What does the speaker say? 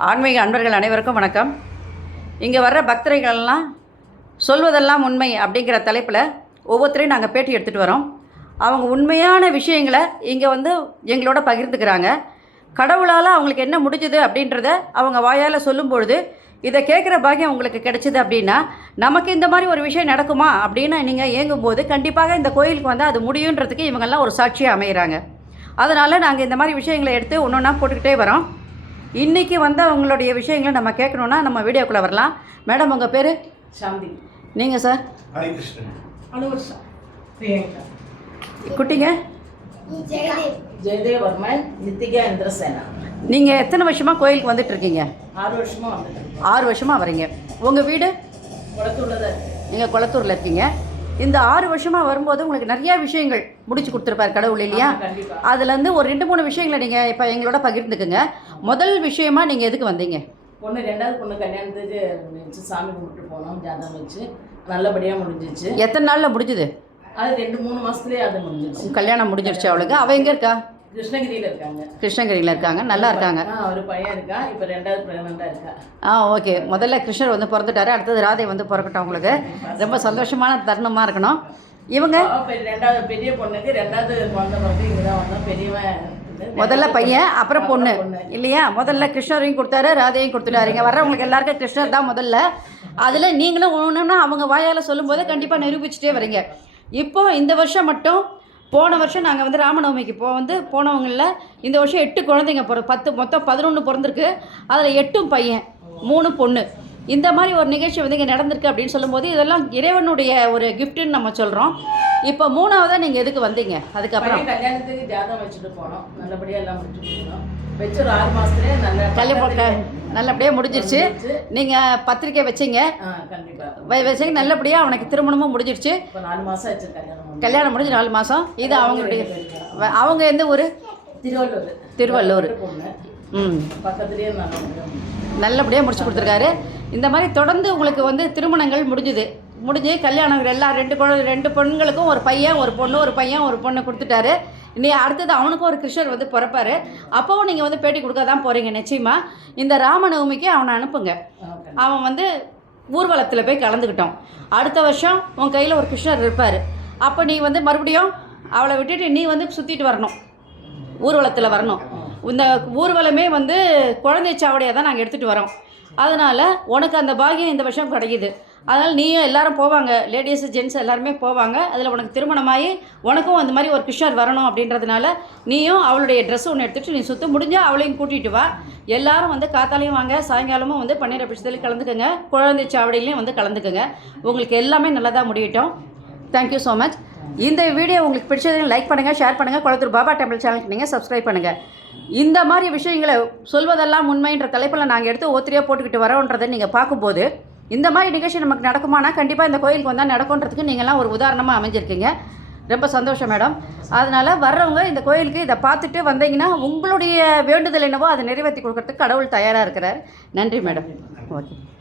ஆன்மீக அன்பர்கள் அனைவருக்கும் வணக்கம். இங்கே வர்ற பக்தர்கள்லாம் சொல்வதெல்லாம் உண்மை அப்படிங்கிற தலைப்பில் ஒவ்வொருத்தரையும் நாங்கள் பேட்டி எடுத்துகிட்டு வரோம். அவங்க உண்மையான விஷயங்களை இங்கே எங்களோட பகிர்ந்துக்கிறாங்க. கடவுளால் அவங்களுக்கு என்ன முடிஞ்சுது அப்படின்றத அவங்க வாயால் சொல்லும்பொழுது இதை கேட்குற பாக்கியம் உங்களுக்கு கிடைச்சிது அப்படின்னா நமக்கு இந்த மாதிரி ஒரு விஷயம் நடக்குமா அப்படின்னு நீங்கள் ஏங்கும்போது கண்டிப்பாக இந்த கோயிலுக்கு அது முடியுன்றதுக்கு இவங்கெல்லாம் ஒரு சாட்சியாக அமைகிறாங்க. அதனால் நாங்கள் இந்த மாதிரி விஷயங்களை எடுத்து ஒன்று ஒன்றா போட்டுக்கிட்டே வரோம். இன்றைக்கி அவங்களுடைய விஷயங்களை நம்ம கேட்கணுன்னா நம்ம வீடியோக்குள்ளே வரலாம். மேடம், உங்கள் பேர்? சாந்தி. நீங்கள் சார்? குட்டிங்க? ஜெயதேவர்மன், நித்திகா இந்திரசேனா. நீங்கள் எத்தனை வருஷமாக கோயிலுக்கு வந்துட்டுருக்கீங்க? 6 வருஷமாக வந்துட்டு. 6 வருஷமாக வரீங்க. உங்கள் வீடு? குளத்தூரில் தான். நீங்கள் குளத்தூரில் இருக்கீங்க. இந்த 6 வருஷமாக வரும்போது உங்களுக்கு நிறையா விஷயங்கள் முடிச்சு கொடுத்துருப்பார் கடவுள், இல்லையா? அதுலேருந்து ஒரு 2-3 விஷயங்களை நீங்கள் இப்போ எங்களோட பகிர்ந்துக்குங்க. முதல் விஷயமா நீங்கள் எதுக்கு வந்தீங்க? ரெண்டாவது பொண்ணு கல்யாணத்துக்கு வச்சு சாமி கும்பிட்டு போனோம். ஜாதகம் வச்சு நல்லபடியாக முடிஞ்சிச்சு. எத்தனை நாளில் முடிஞ்சுது? அது 2-3 மாதத்துலேயே அது முடிஞ்சிச்சு. கல்யாணம் முடிஞ்சிருச்சு அவளுக்கு. அவள் எங்கே இருக்கா? கிருஷ்ணகிரியில் இருக்காங்க. கிருஷ்ணகிரியில் இருக்காங்க. நல்லா இருக்காங்க. ஒரு பையன் இருக்கா. இப்போ 2வது ப்ரெக்னெண்ட்டாக இருக்கா. ஓகே. முதல்ல கிருஷ்ணர் பிறந்துட்டாரு. அடுத்தது ராதை பிறக்கட்டும். உங்களுக்கு ரொம்ப சந்தோஷமான தருணமாக இருக்கணும். இவங்க 2வது பெரிய பொண்ணுக்கு 2வது குழந்தை பிறகு இங்கே தான் வந்தோம். பெரியவன் முதல்ல பையன், அப்புறம் பொண்ணு, இல்லையா? முதல்ல கிருஷ்ணரையும் கொடுத்தாரு, ராதையும் கொடுத்துட்டாரு. இங்கே வர்றவங்களுக்கு எல்லாருக்கும் கிருஷ்ணர் தான் முதல்ல. அதில் நீங்களும் ஒன்றுன்னா அவங்க வாயால் சொல்லும்போது கண்டிப்பாக நிரூபிச்சுட்டே வரீங்க. இப்போ இந்த வருஷம் மட்டும், போன வருஷம் நாங்கள் ராமநவமிக்கு போனவங்களில் இந்த வருஷம் 8 குழந்தைங்க 10 மொத்தம் 11 பிறந்திருக்கு. அதில் 8 பையன், 3 பொண்ணு. இந்த மாதிரி ஒரு நிகழ்ச்சி இங்கே நடந்திருக்கு அப்படின்னு சொல்லும்போது இதெல்லாம் இறைவனுடைய ஒரு கிஃப்ட்டுன்னு நம்ம சொல்கிறோம். இப்போ 3வதாக நீங்கள் எதுக்கு வந்தீங்க? அதுக்கப்புறம் கல்யாணத்துக்கு ஜாதகம் வச்சுட்டு போனோம். நல்லபடியாக எல்லாம் முடிச்சுட்டு போனோம். வச்சு ஒரு 6 மாதத்துலேயே நல்லபடியாக முடிஞ்சிருச்சு. நீங்கள் பத்திரிக்கை வச்சிங்க. கண்டிப்பாக வச்சிங்க. நல்லபடியாக அவனுக்கு திருமணமும் முடிஞ்சிருச்சு. 4 மாதம் ஆச்சு கல்யாணம் முடிஞ்சு 4 மாதம். இது அவங்களுடைய அவங்க எந்த ஊர்? திருவள்ளூர். பக்கத்துலேயே நல்லபடியாக முடிச்சு கொடுத்துருக்காரு. இந்த மாதிரி தொடர்ந்து உங்களுக்கு திருமணங்கள் முடிஞ்சு கல்யாணம் எல்லாம் 2 பெண்களுக்கும் ஒரு பையன் ஒரு பொண்ணு, ஒரு பையன் ஒரு பொண்ணு கொடுத்துட்டாரு. இன்னைக்கு அடுத்தது அவனுக்கும் ஒரு கிருஷ்ணர் பிறப்பார். அப்போவும் நீங்கள் பேட்டி கொடுக்க தான் போகிறீங்க. நிச்சயமாக இந்த ராமநவமிக்கு அவனை அனுப்புங்க. அவன் ஊர்வலத்தில் போய் கலந்துக்கிட்டோம். அடுத்த வருஷம் உன் கையில் ஒரு கிருஷ்ணர் இருப்பார். அப்போ நீ மறுபடியும் அவளை விட்டுட்டு நீ சுற்றிட்டு வரணும், ஊர்வலத்தில் வரணும். இந்த ஊர்வலமே குழந்தை சாவடியாக தான் நாங்கள் எடுத்துகிட்டு வரோம். அதனால் உனக்கு அந்த பாகியம் இந்த வருஷம் கிடைக்கிது. அதனால் நீயும் எல்லோரும் போவாங்க, லேடிஸு ஜென்ட்ஸ் எல்லாருமே போவாங்க. அதில் உனக்கு திருமணமாகி உனக்கும் அந்த மாதிரி ஒரு கிருஷ்ணர் வரணும் அப்படின்றதுனால நீயும் அவளுடைய ட்ரெஸ் ஒன்று எடுத்துகிட்டு நீ சுற்ற முடிஞ்சால் அவளையும் கூட்டிகிட்டு வா. எல்லோரும் காத்தாலையும் வாங்க, சாயங்காலமும் பன்னீர் அபிஷேகத்தில் கலந்துக்கோங்க, குழந்தை சாவடியிலையும் கலந்துக்கோங்க. உங்களுக்கு எல்லாமே நல்லதாக முடியட்டும். Thank you so much. இந்த வீடியோ உங்களுக்கு பிடிச்சதுன்னு லைக் பண்ணுங்கள், ஷேர் பண்ணுங்கள். குளத்தூர் பாபா டெம்பிள் சேனலுக்கு நீங்கள் சப்ஸ்கிரைப் பண்ணுங்கள். இந்த மாதிரி விஷயங்களை சொல்வதெல்லாம் உண்மைன்ற தலைப்பில் நாங்கள் எடுத்து ஒத்திரியாக போட்டுக்கிட்டு வரோன்றதை நீங்கள் பார்க்கும்போது இந்த மாதிரி நிகழ்ச்சி நமக்கு நடக்குமானா கண்டிப்பாக இந்த கோயிலுக்கு நடக்குன்றதுக்கு நீங்கள்லாம் ஒரு உதாரணமாக அமைஞ்சிருக்கீங்க. ரொம்ப சந்தோஷம் மேடம். அதனால் வர்றவங்க இந்த கோயிலுக்கு இதை பார்த்துட்டு வந்தீங்கன்னா உங்களுடைய வேண்டுதல் என்னவோ அதை நிறைவேற்றி கொடுக்கறதுக்கு கடவுள் தயாராக இருக்கிறார். நன்றி மேடம். ஓகே.